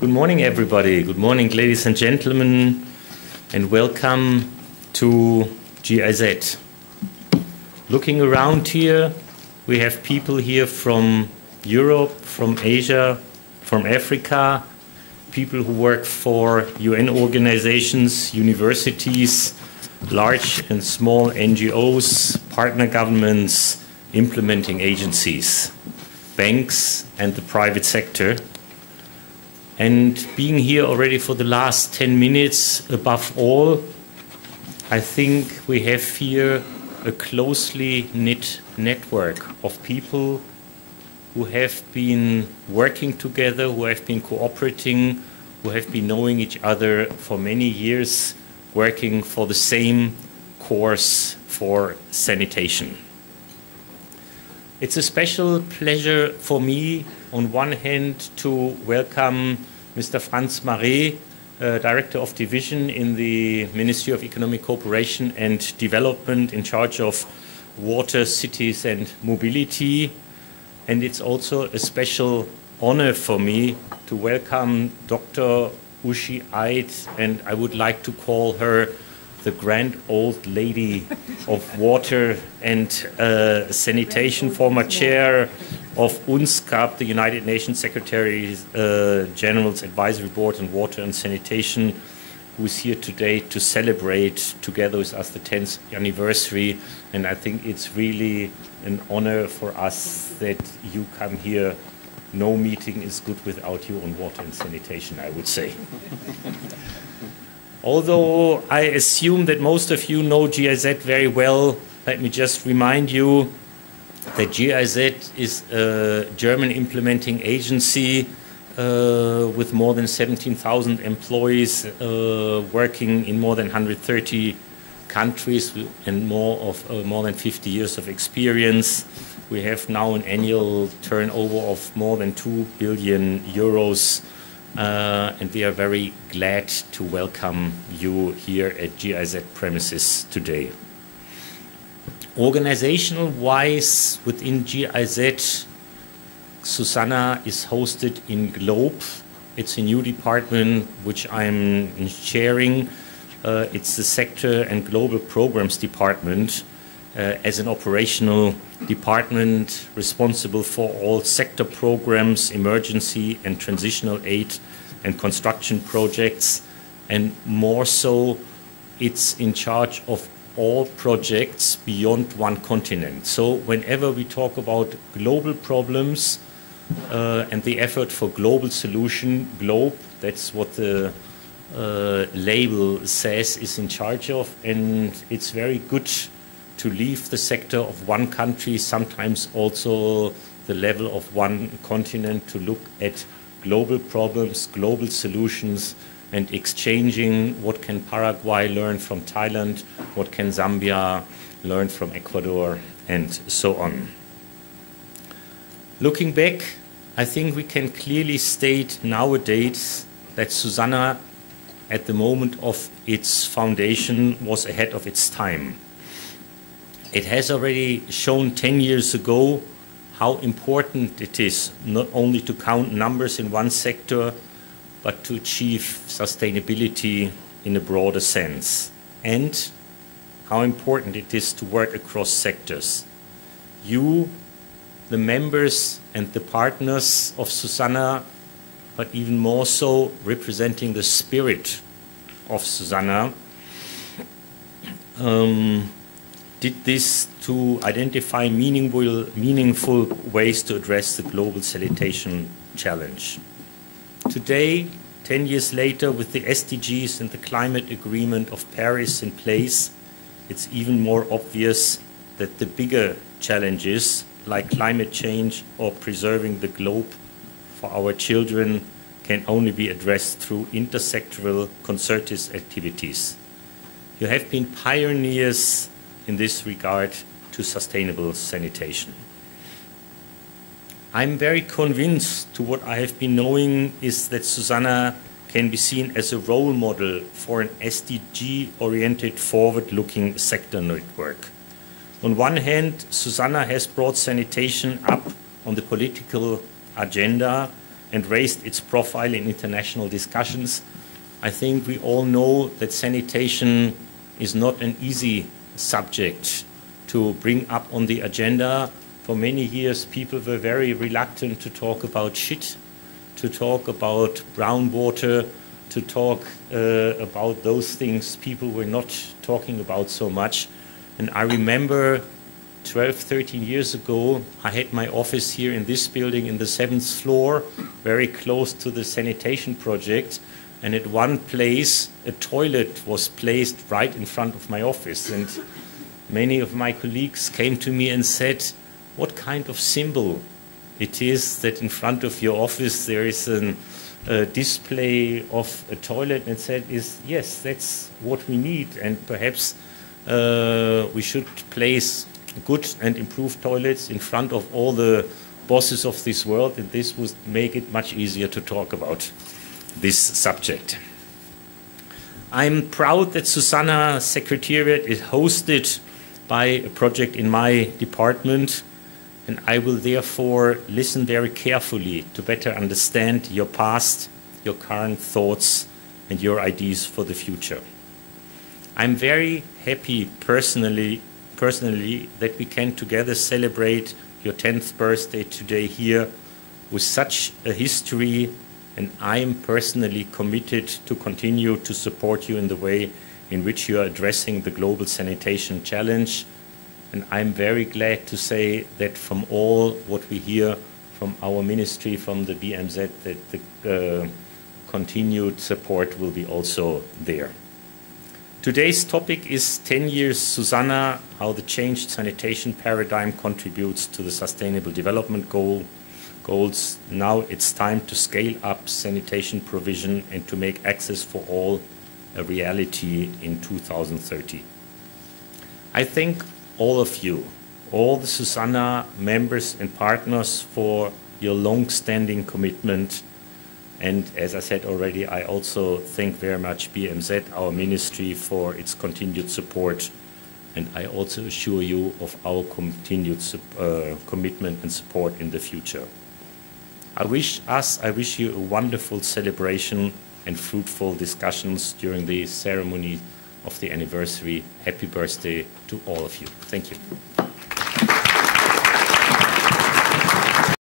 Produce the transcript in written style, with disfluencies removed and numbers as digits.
Good morning, everybody. Good morning, ladies and gentlemen, and welcome to GIZ. Looking around here, we have people here from Europe, from Asia, from Africa, people who work for UN organizations, universities, large and small NGOs, partner governments, implementing agencies, banks, and the private sector. And being here already for the last 10 minutes, above all, I think we have here a closely knit network of people who have been working together, who have been cooperating, who have been knowing each other for many years, working for the same course for sanitation. It's a special pleasure for me, on one hand, to welcome Mr. Franz Marais, Director of Division in the Ministry of Economic Cooperation and Development in charge of water, cities and mobility. And it's also a special honor for me to welcome Dr. Uschi Eid, and I would like to call her the grand old lady of water and sanitation, former chair of UNSCAP, the United Nations Secretary General's Advisory Board on Water and Sanitation, who is here today to celebrate together with us the 10th anniversary. And I think it's really an honor for us that you come here. No meeting is good without you on water and sanitation, I would say. Although I assume that most of you know GIZ very well, let me just remind you that GIZ is a German implementing agency with more than 17,000 employees working in more than 130 countries and more than 50 years of experience. We have now an annual turnover of more than 2 billion euros. And we are very glad to welcome you here at GIZ premises today. Organizational-wise, within GIZ, SuSanA is hosted in GLOBE. It's a new department which I'm chairing. It's the Sector and Global Programs Department as an operational department responsible for all sector programs, emergency and transitional aid and construction projects, and more so, it's in charge of all projects beyond one continent. So whenever we talk about global problems and the effort for global solution, GLOBE, that's what the label says, is in charge of, and it's very good to leave the sector of one country, sometimes also the level of one continent, to look at global problems, global solutions, and exchanging what can Paraguay learn from Thailand, what can Zambia learn from Ecuador, and so on. Looking back, I think we can clearly state nowadays that SuSanA, at the moment of its foundation, was ahead of its time. It has already shown 10 years ago how important it is not only to count numbers in one sector, but to achieve sustainability in a broader sense, and how important it is to work across sectors. You, the members and the partners of SuSanA, but even more so representing the spirit of SuSanA, did this to identify meaningful ways to address the global sanitation challenge. Today, 10 years later, with the SDGs and the climate agreement of Paris in place, it's even more obvious that the bigger challenges, like climate change or preserving the globe for our children, can only be addressed through intersectoral concerted activities. You have been pioneers in this regard to sustainable sanitation. I'm very convinced to what I have been knowing is that SuSanA can be seen as a role model for an SDG-oriented, forward-looking sector network. On one hand, SuSanA has brought sanitation up on the political agenda and raised its profile in international discussions. I think we all know that sanitation is not an easy subject to bring up on the agenda. For many years, people were very reluctant to talk about shit, to talk about brown water, to talk about those things people were not talking about so much. And I remember 12, 13 years ago, I had my office here in this building in the 7th floor, very close to the sanitation project. And at one place, a toilet was placed right in front of my office. And many of my colleagues came to me and said, what kind of symbol it is that in front of your office there is a display of a toilet, and said, yes, that's what we need. And perhaps we should place good and improved toilets in front of all the bosses of this world, and this would make it much easier to talk about this subject. I'm proud that SuSanA's Secretariat is hosted by a project in my department, and I will therefore listen very carefully to better understand your past, your current thoughts, and your ideas for the future. I'm very happy personally that we can together celebrate your 10th birthday today here with such a history, and I am personally committed to continue to support you in the way in which you are addressing the global sanitation challenge. And I'm very glad to say that from all what we hear from our ministry, from the BMZ, that the continued support will be also there. Today's topic is 10 years SuSanA, how the changed sanitation paradigm contributes to the Sustainable Development Goals. Now it's time to scale up sanitation provision and to make access for all a reality in 2030. I thank all of you, all the SuSanA members and partners, for your long-standing commitment. And as I said already, I also thank very much BMZ, our ministry, for its continued support. And I also assure you of our continued commitment and support in the future. I wish you a wonderful celebration and fruitful discussions during the ceremony of the anniversary. Happy birthday to all of you. Thank you.